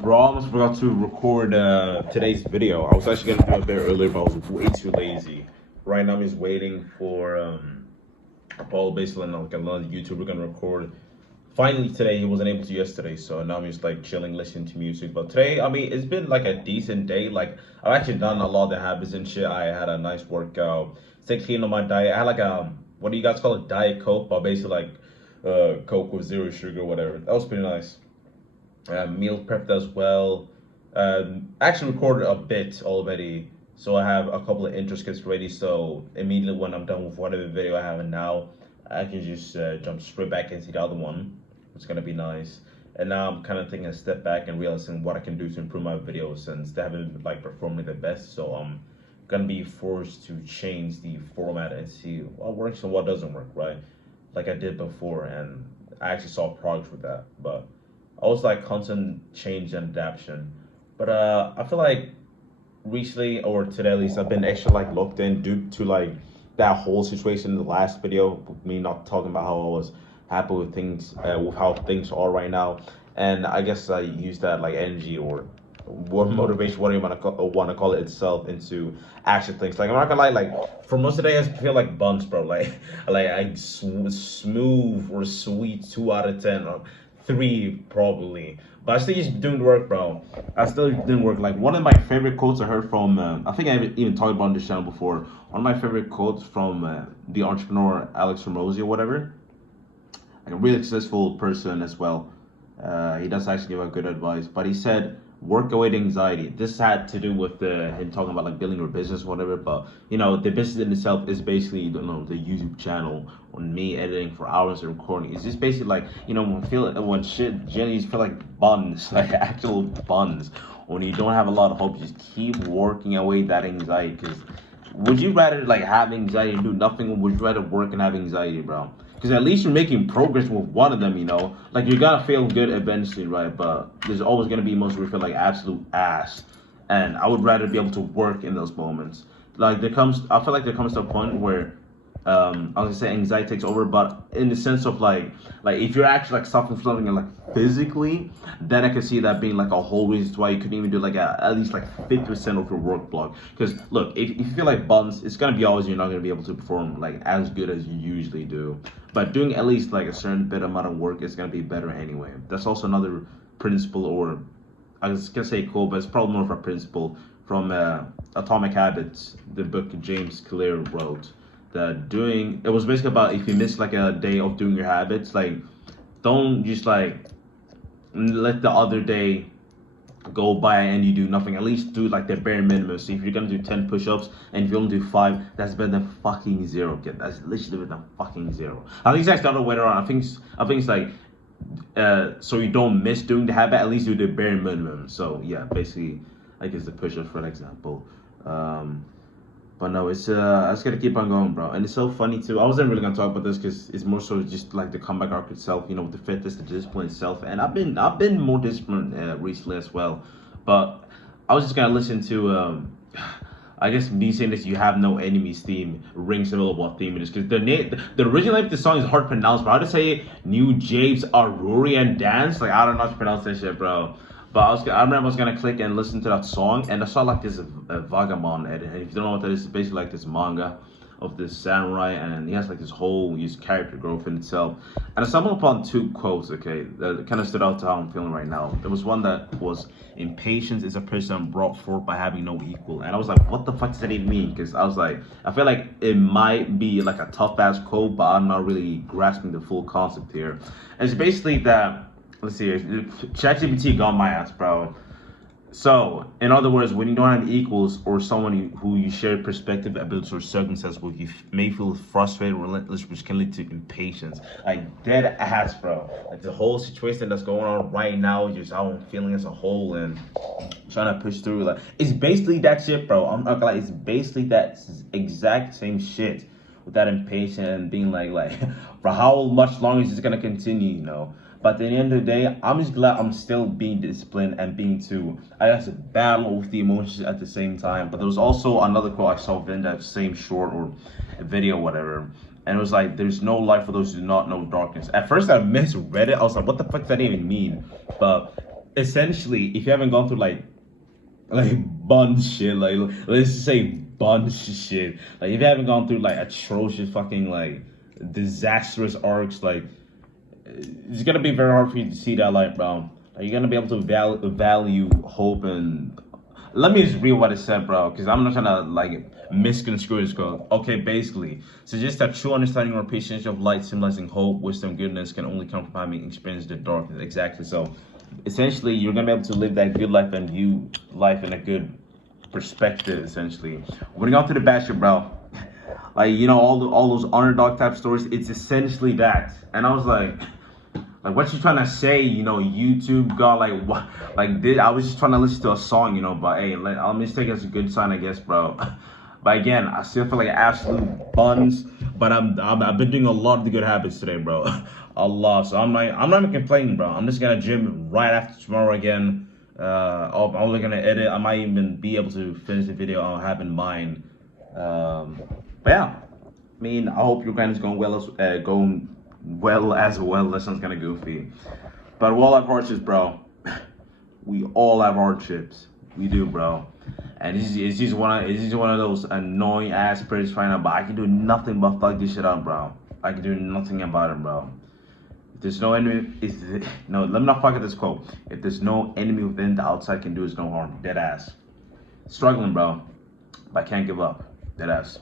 Bro, I almost forgot to record today's video. I was actually gonna do it a bit earlier, but I was way too lazy. Right now, I'm just waiting for Apollo basically and like another YouTuber gonna record. Finally, today he wasn't able to yesterday, so now I'm just like chilling, listening to music. But today, I mean, it's been like a decent day. Like I've actually done a lot of the habits and shit. I had a nice workout, stayed clean on my diet. I had like a what do you guys call it, Diet Coke, but basically like Coke with zero sugar, whatever. That was pretty nice. Meal prepped as well. Actually recorded a bit already, so I have a couple of intro skits ready. So immediately when I'm done with whatever video I have now, I can just jump straight back into the other one. It's gonna be nice. And now I'm kind of taking a step back and realizing what I can do to improve my videos since they haven't like performing the best. So I'm gonna be forced to change the format and see what works and what doesn't work, right? Like I did before, and I actually saw progress with that. But I was like constant change and adaptation. But I feel like recently or today at least I've been extra like locked in due to like that whole situation in the last video with me not talking about how I was happy with things with how things are right now, and I guess I use that like energy or what motivation, whatever you want to call it itself, into action things. Like I'm not gonna lie, like for most of the day I feel like buns, bro. Like I smooth or sweet 2 out of 10. 3 probably. But I still just doing the work, bro. I still doing work. Like one of my favorite quotes I heard from, I think I even talked about on this channel before. One of my favorite quotes from the entrepreneur Alex Ramosi or whatever. Like a really successful person as well. He does actually give out good advice. But he said, work away the anxiety. This had to do with him talking about like building your business, or whatever. But you know, the business in itself is basically, you know, the YouTube channel, on me editing for hours and recording. It's just basically like, you know, when shit generally feel like buns, like actual buns. When you don't have a lot of hope, just keep working away that anxiety. Because would you rather like have anxiety and do nothing, or would you rather work and have anxiety, bro? Because at least you're making progress with one of them, you know. Like you're gonna feel good eventually, right? But there's always gonna be moments where you feel like absolute ass, and I would rather be able to work in those moments. Like I feel like there comes to a point where I was gonna say anxiety takes over, but in the sense of like if you're actually like suffering from something like physically, then I can see that being like a whole reason why you couldn't even do like at least like 50% of your work block. Because look, if you feel like buns, it's gonna be always you're not gonna be able to perform like as good as you usually do. But doing at least like a certain bit amount of work is gonna be better anyway. That's also another principle, or I was gonna say quote, but it's probably more of a principle from Atomic Habits, the book James Clear wrote. That doing it was basically about if you miss like a day of doing your habits, like don't just like let the other day go by and you do nothing. At least do like the bare minimum. So if you're gonna do 10 push-ups and if you only do 5, that's better than fucking zero, kid. That's literally better than fucking zero. I think it's actually the other way around. I think it's like so you don't miss doing the habit, at least do the bare minimum. So yeah, basically I guess the push-ups for an example. But no, it's gonna keep on going, bro. And it's so funny too. I wasn't really gonna talk about this because it's more so just like the comeback arc itself, you know, with the fitness, the discipline itself. And I've been more disciplined recently as well. But I was just gonna listen to I guess me saying this, you have no enemies theme rings a little what theme it is, because the original name of the song is hard to pronounce, but how to say New James Arurian Dance, like I don't know how to pronounce that shit, bro. But I remember I was gonna click and listen to that song, and I saw like this Vagabond edit. And if you don't know what that is, it's basically like this manga of this samurai, and he has like this whole his character growth in itself. And I stumbled upon 2 quotes, okay, that kind of stood out to how I'm feeling right now. There was one that was, "Impatience is a person brought forth by having no equal," and I was like, what the fuck does that even mean? Because I was like, I feel like it might be like a tough ass quote, but I'm not really grasping the full concept here. And it's basically that. Let's see, ChatGPT got my ass, bro. So, in other words, when you don't have equals or someone who you share perspective, abilities, or circumstances with, you may feel frustrated, relentless, which can lead to impatience. Like, dead ass, bro. Like, the whole situation that's going on right now, just how I'm feeling as a whole and trying to push through. Like, it's basically that shit, bro. I'm not gonna lie, it's basically that exact same shit with that impatience and being like, for how much longer is this gonna continue, you know? But at the end of the day, I'm just glad I'm still being disciplined and being too, I guess, battle with the emotions at the same time. But there was also another quote I saw in that same short or video, whatever. And it was like, there's no light for those who do not know darkness. At first, I misread it. I was like, what the fuck does that even mean? But essentially, if you haven't gone through like bunch shit, like let's just say bunch shit, like if you haven't gone through like atrocious fucking like disastrous arcs, like it's gonna be very hard for you to see that light, bro. Like, you're gonna be able to value hope and. Let me just read what it said, bro, because I'm not trying to like misconstrue this code. Okay, basically, suggests that true understanding or appreciation of light, symbolizing hope, wisdom, goodness, can only come from having experienced the darkness. Exactly. So, essentially, you're gonna be able to live that good life and view life in a good perspective. Essentially, when you go to the bad shit, bro, like all those underdog type stories, it's essentially that. And I was like, what you trying to say? YouTube got like what? Like, I was just trying to listen to a song, but hey, let me just take it as a good sign, I guess, bro. But again, I still feel like absolute buns. But I've been doing a lot of the good habits today, bro. A lot. So I'm not even complaining, bro. I'm just gonna gym right after tomorrow again. I'm only gonna edit. I might even be able to finish the video I have in mind. But yeah, I mean, I hope your plan is going well as well. That sounds kind of goofy. But we all have hardships, bro. We all have hardships. We do, bro. And it's just one of those annoying ass spirits right now. But I can do nothing but fuck this shit up, bro. I can do nothing about it, bro. If there's no enemy, no. Let me not fuck at this quote. If there's no enemy within, the outside can do is no harm. Dead ass. Struggling, bro. But I can't give up. Dead ass.